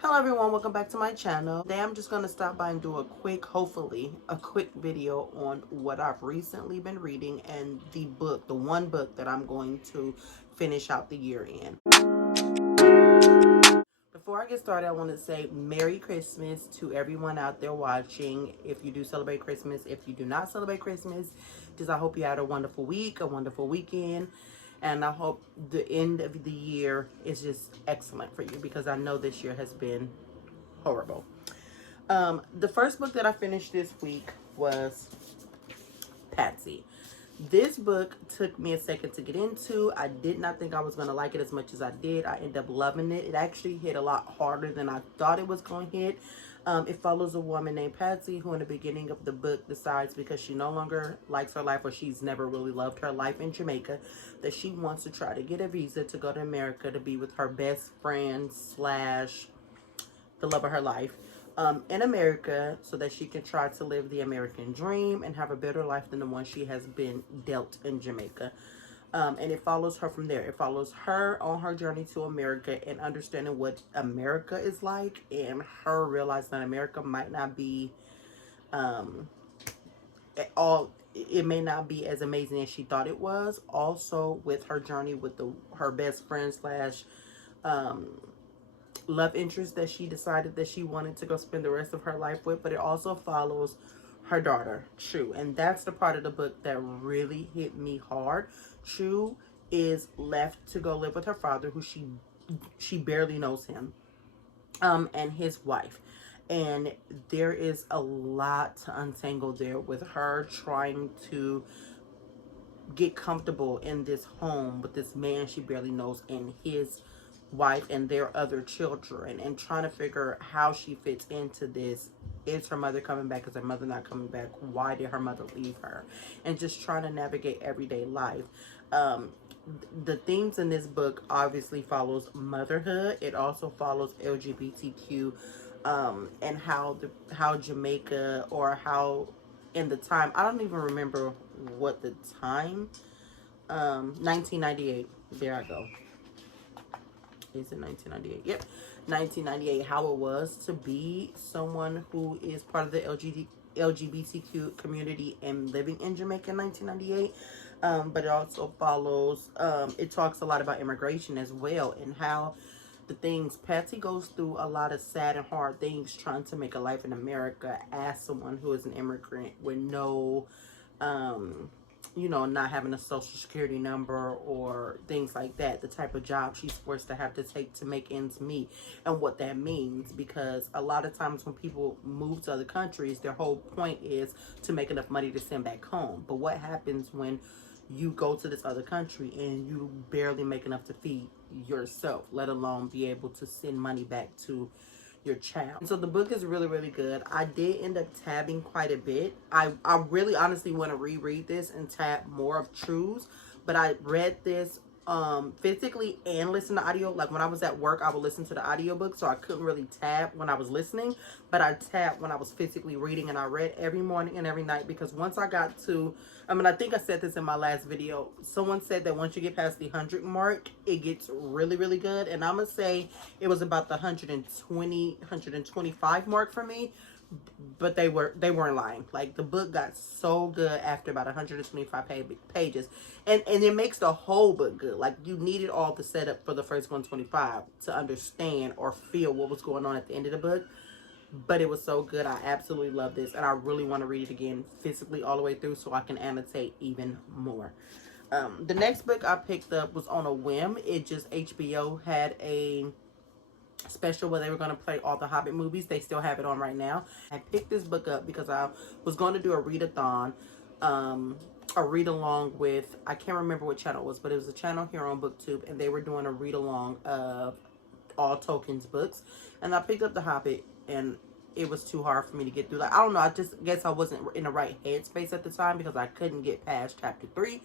Hello everyone, welcome back to my channel. Today I'm just going to stop by and do a quick, hopefully, a quick video on what I've recently been reading and the one book that I'm going to finish out the year in. Before I get started, I want to say Merry Christmas to everyone out there watching. If you do celebrate Christmas, if you do not celebrate Christmas, just I hope you had a wonderful week, a wonderful weekend. And I hope the end of the year is just excellent for you because I know this year has been horrible. The first book that I finished this week was Patsy. This book took me a second to get into. I did not think I was going to like it as much as I did. I ended up loving it. It actually hit a lot harder than I thought it was going to hit. It follows a woman named Patsy who in the beginning of the book decides because she no longer likes her life or she's never really loved her life in Jamaica that she wants to try to get a visa to go to America to be with her best friend slash the love of her life in America so that she can try to live the American dream and have a better life than the one she has been dealt in Jamaica. And it follows her from there. It follows her on her journey to America and understanding what America is like and her realizing that America might not be it may not be as amazing as she thought it was. Also with her journey with her best friend slash love interest that she decided that she wanted to go spend the rest of her life with, but it also follows her daughter, True. And that's the part of the book that really hit me hard. True is left to go live with her father, who she barely knows him, and his wife. And there is a lot to untangle there with her trying to get comfortable in this home with this man she barely knows and his wife and their other children, and trying to figure how she fits into this. Is her mother coming back? Is her mother not coming back? Why did her mother leave her? And just trying to navigate everyday life. The themes in this book obviously follows motherhood. It also follows LGBTQ, and how Jamaica, or how in the time, I don't even remember what the time, 1998, there I go. Is it 1998? Yep, 1998. How it was to be someone who is part of the LGBTQ community and living in Jamaica in 1998. But it also follows, it talks a lot about immigration as well, and how the things Patsy goes through, a lot of sad and hard things trying to make a life in America as someone who is an immigrant with no not having a social security number or things like that, the type of job she's forced to have to take to make ends meet, and what that means. Because a lot of times when people move to other countries, their whole point is to make enough money to send back home. But what happens when you go to this other country and you barely make enough to feed yourself, let alone be able to send money back to your child? So the book is really, really good. I did end up tabbing quite a bit. I really honestly want to reread this and tab more of Trues, but I read this physically and listen to audio. Like when I was at work, I would listen to the audiobook, so I couldn't really tab when I was listening, but I tabbed when I was physically reading, and I read every morning and every night. Because once I got to, I think I said this in my last video, someone said that once you get past the 100 mark, it gets really, really good. And I'm gonna say it was about the 125 mark for me, but they weren't lying. Like the book got so good after about 125 pages, and it makes the whole book good. Like you needed all the setup for the first 125 to understand or feel what was going on at the end of the book. But it was so good. I absolutely love this, and I really want to read it again physically all the way through so I can annotate even more. The next book I picked up was on a whim. It just, HBO had a special where they were going to play all the Hobbit movies. They still have it on right now. I picked this book up because I was going to do a readathon, a read along with, I can't remember what channel it was, but it was a channel here on BookTube, and they were doing a read along of all Tolkien's books. And I picked up the Hobbit, and it was too hard for me to get through. Like, I don't know, I just guess I wasn't in the right headspace at the time because I couldn't get past chapter 3.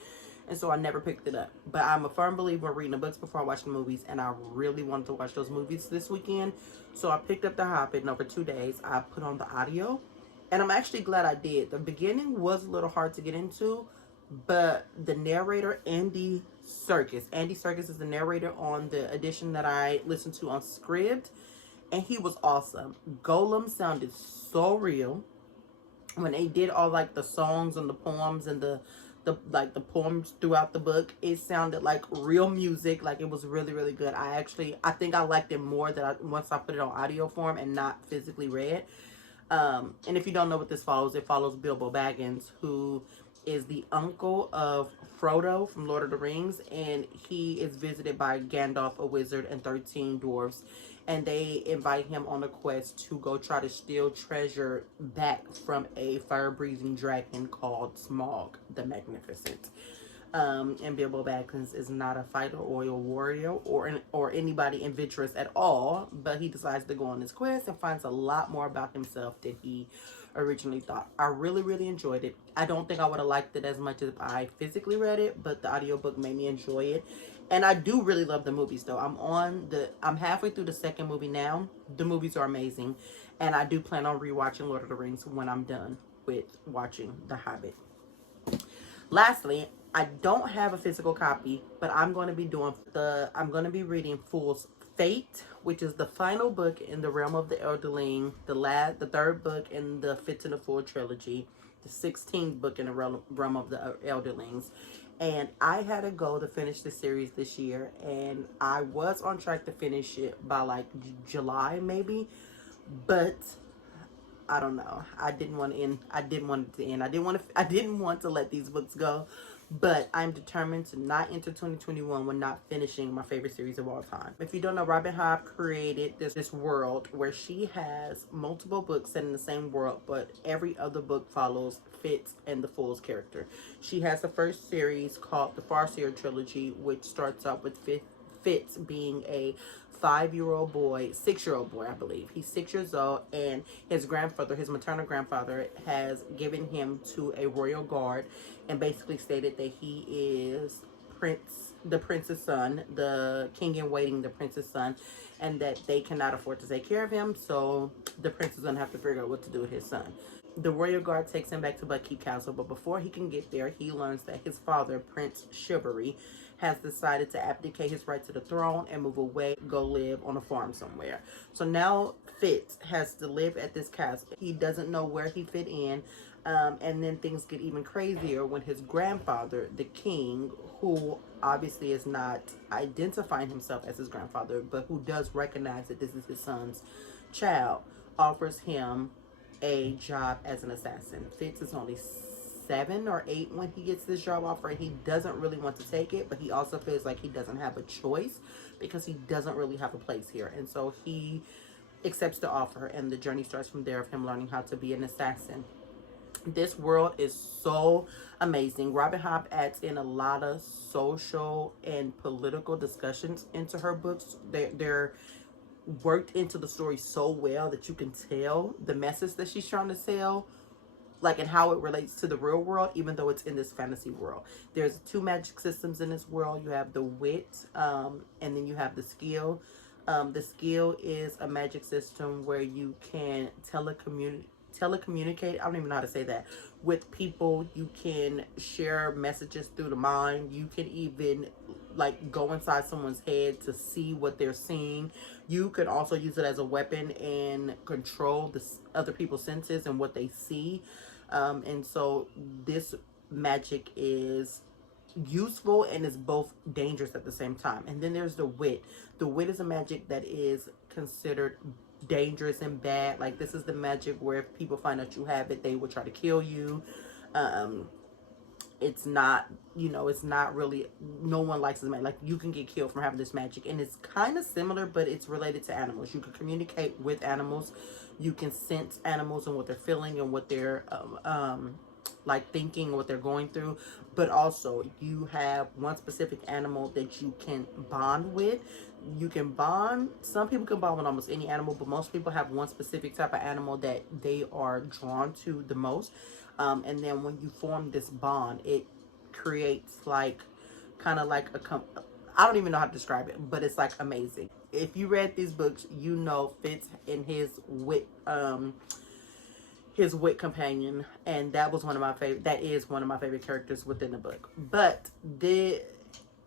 And so I never picked it up. But I'm a firm believer in reading the books before I watch the movies, and I really wanted to watch those movies this weekend. So I picked up The Hobbit, and over 2 days, I put on the audio. And I'm actually glad I did. The beginning was a little hard to get into, but the narrator, Andy Serkis is the narrator on the edition that I listened to on Scribd. and he was awesome. Golem sounded so real when they did all like the songs and the poems and the like the poems throughout the book. It sounded like real music. Like, it was really, really good. I think I liked it more once I put it on audio form and not physically read. And if you don't know what this follows, it follows Bilbo Baggins, who is the uncle of Frodo from Lord of the Rings, and he is visited by Gandalf, a wizard, and 13 dwarves, and they invite him on a quest to go try to steal treasure back from a fire-breathing dragon called Smaug the Magnificent. And Bilbo Baggins is not a fighter or a warrior or anybody adventurous at all, but he decides to go on this quest and finds a lot more about himself than he originally thought. I really, really enjoyed it. I don't think I would have liked it as much as I physically read it, but the audiobook made me enjoy it. And I do really love the movies though. I'm halfway through the second movie now. The movies are amazing, and I do plan on rewatching Lord of the Rings when I'm done with watching The Hobbit. Lastly, I don't have a physical copy, but I'm going to be reading Fool's Fate, which is the final book in the Realm of the Elderling, the third book in the Fit to the Full trilogy, the 16th book in the Realm of the Elderlings. And I had a goal to finish the series this year, and I was on track to finish it by like July maybe, but I don't know. I didn't want it to end. I didn't want to let these books go. But I'm determined to not enter 2021 when not finishing my favorite series of all time. If you don't know, Robin Hobb created this world where she has multiple books set in the same world, but every other book follows Fitz and the Fool's character. She has the first series called the Farseer trilogy, which starts out with Fitz being a 6-year-old boy, I believe. He's 6 years old, and his maternal grandfather, has given him to a royal guard and basically stated that he is the prince's son, the king in waiting, the prince's son, and that they cannot afford to take care of him, so the prince is going to have to figure out what to do with his son. The royal guard takes him back to Buckkeep Castle, but before he can get there, he learns that his father, Prince Chivalry, has decided to abdicate his right to the throne and move away, go live on a farm somewhere. So now Fitz has to live at this castle. He doesn't know where he fit in, and then things get even crazier when his grandfather, the king, who obviously is not identifying himself as his grandfather, but who does recognize that this is his son's child, offers him a job as an assassin. Fitz is only 7 or 8 when he gets this job offer, and he doesn't really want to take it, but he also feels like he doesn't have a choice because he doesn't really have a place here, and so he accepts the offer, and the journey starts from there of him learning how to be an assassin. This world is so amazing. Robin Hobb adds in a lot of social and political discussions into her books. They're worked into the story so well that you can tell the message that she's trying to tell, like, and how it relates to the real world, even though it's in this fantasy world. There's 2 magic systems in this world. You have the wit, and then you have the skill. The skill is a magic system where you can telecommunicate, I don't even know how to say that, with people. You can share messages through the mind. You can even like go inside someone's head to see what they're seeing. You could also use it as a weapon and control the other people's senses and what they see. And so this magic is useful and is both dangerous at the same time. And then there's the wit. The wit is a magic that is considered dangerous and bad. Like, this is the magic where if people find out you have it, they will try to kill you. It's not, it's not really, no one likes this magic. Like, you can get killed from having this magic, and it's kind of similar, but it's related to animals. You can communicate with animals. You can sense animals and what they're feeling and what they're like thinking, what they're going through. But also you have one specific animal that you can bond with. You can bond, some people can bond with almost any animal, but most people have one specific type of animal that they are drawn to the most. And then when you form this bond, it creates like kind of like I don't even know how to describe it, but it's like amazing. If you read these books, Fitz and his wit companion, and that is one of my favorite characters within the book. But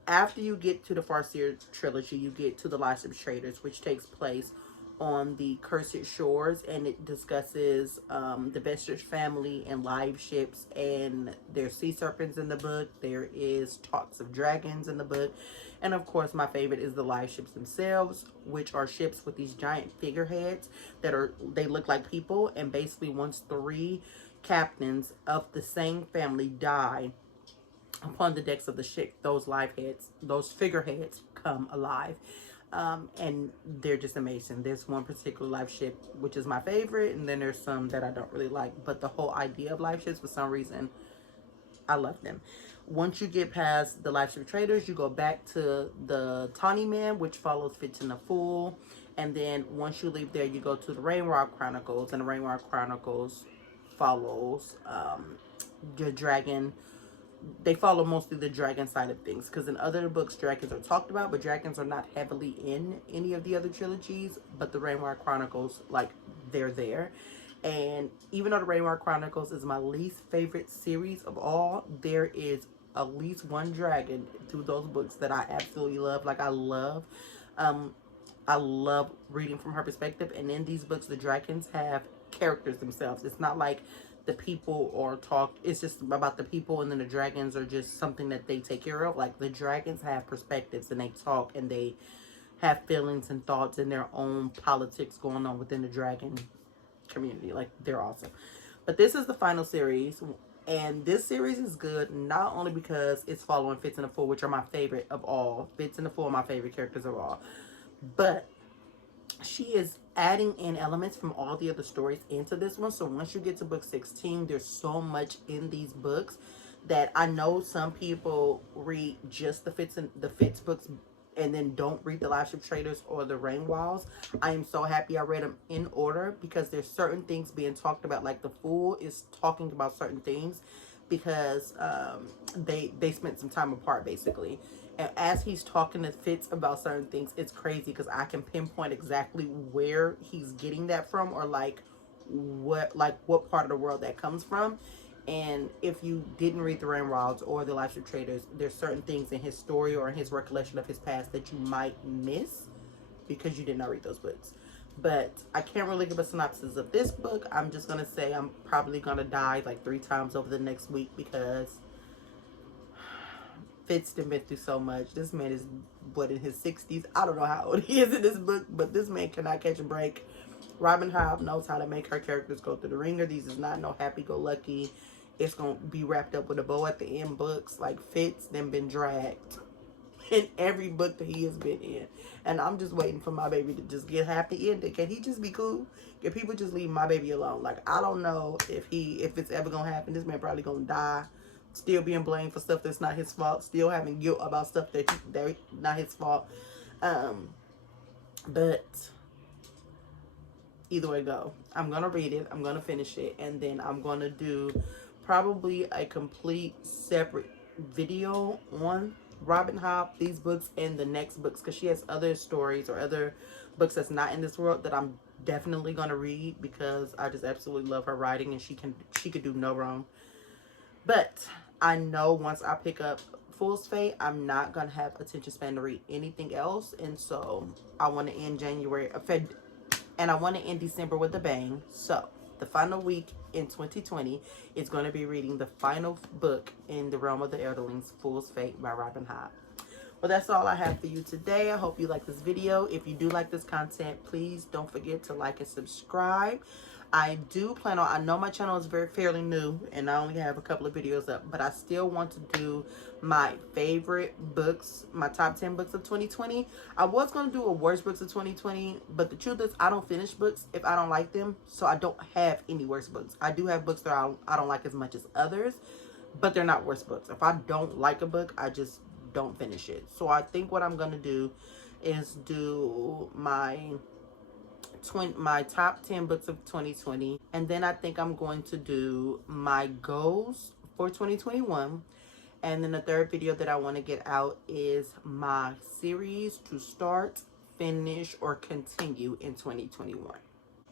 after you get to the Farseer trilogy, you get to the Lives of Traders, which takes place on the Cursed Shores, and it discusses the Bestridge family and live ships, and there's sea serpents in the book. There is talks of dragons in the book, and of course my favorite is the live ships themselves, which are ships with these giant figureheads that they look like people, and basically once 3 captains of the same family die upon the decks of the ship, those figureheads come alive. And they're just amazing. There's one particular live ship which is my favorite, and then there's some that I don't really like, but the whole idea of live ships, for some reason, I love them. Once you get past the live ship traders, you go back to the Tawny Man, which follows Fitz and the Fool, and then once you leave there, you go to the Rainrock Chronicles, and the Rainrock Chronicles follows the dragon. They follow mostly the dragon side of things, because in other books dragons are talked about, but dragons are not heavily in any of the other trilogies. But the Rainrock Chronicles, like, they're there. And even though the Rainrock Chronicles is my least favorite series of all, there is at least one dragon through those books that I absolutely love. Like, I love reading from her perspective. And in these books, the dragons have characters themselves. It's not like the people or talk, it's just about the people, and then the dragons are just something that they take care of. Like, the dragons have perspectives, and they talk, and they have feelings and thoughts, and their own politics going on within the dragon community. Like, they're awesome. But this is the final series, and this series is good not only because it's following Fitz and the Fool, which are my favorite of all. Fitz and the Fool are my favorite characters of all, but she is adding in elements from all the other stories into this one. So once you get to book 16, there's so much in these books that I know some people read just the Fitz books and then don't read the Live Ship Traders or the Rain Walls. I am so happy I read them in order, because there's certain things being talked about. Like, the Fool is talking about certain things because they spent some time apart, basically. And as he's talking to Fitz about certain things, it's crazy, because I can pinpoint exactly where he's getting that from, or what part of the world that comes from. And if you didn't read the Rain Wilds or the Live Ship Traders, there's certain things in his story or in his recollection of his past that you might miss because you did not read those books. But I can't really give a synopsis of this book. I'm just going to say I'm probably going to die like 3 times over the next week, because Fitz been through so much. This man is, what, in his 60s? I don't know how old he is in this book, but this man cannot catch a break. Robin Hobb knows how to make her characters go through the ringer. These is not no happy-go-lucky, it's going to be wrapped up with a bow at the end books. Like, Fitz then been dragged in every book that he has been in. And I'm just waiting for my baby to just get happy ending. Can he just be cool? Can people just leave my baby alone? Like, I don't know if it's ever going to happen. This man probably going to die, still being blamed for stuff that's not his fault, still having guilt about stuff that's not his fault. But either way go, I'm gonna read it, I'm gonna finish it, and then I'm gonna do probably a complete separate video on Robin Hobb, these books, and the next books, because she has other stories or other books that's not in this world that I'm definitely gonna read, because I just absolutely love her writing, and she could do no wrong. But I know once I pick up Fool's Fate, I'm not gonna have attention span to read anything else, and so I want to end and I want to end December with a bang. So the final week in 2020 is going to be reading the final book in the Realm of the Elderlings, Fool's Fate by Robin Hobb. Well, that's all I have for you today. I hope you like this video. If you do like this content, please don't forget to like and subscribe. I do plan on, I know my channel is fairly new and I only have a couple of videos up, but I still want to do my favorite books, my top 10 books of 2020. I was going to do a worst books of 2020, but the truth is I don't finish books if I don't like them, so I don't have any worst books. I do have books that I don't like as much as others, but they're not worst books. If I don't like a book, I just don't finish it. So I think what I'm going to do is do my top 10 books of 2020, and then I think I'm going to do my goals for 2021, and then the third video that I want to get out is my series to start, finish, or continue in 2021.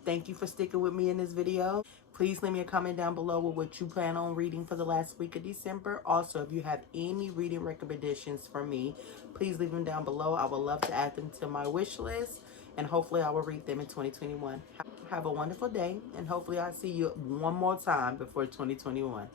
Thank you for sticking with me in this video. Please leave me a comment down below with what you plan on reading for the last week of December. Also, if you have any reading recommendations for me, please leave them down below. I would love to add them to my wish list. and hopefully I will read them in 2021. Have a wonderful day, and hopefully I'll see you one more time before 2021.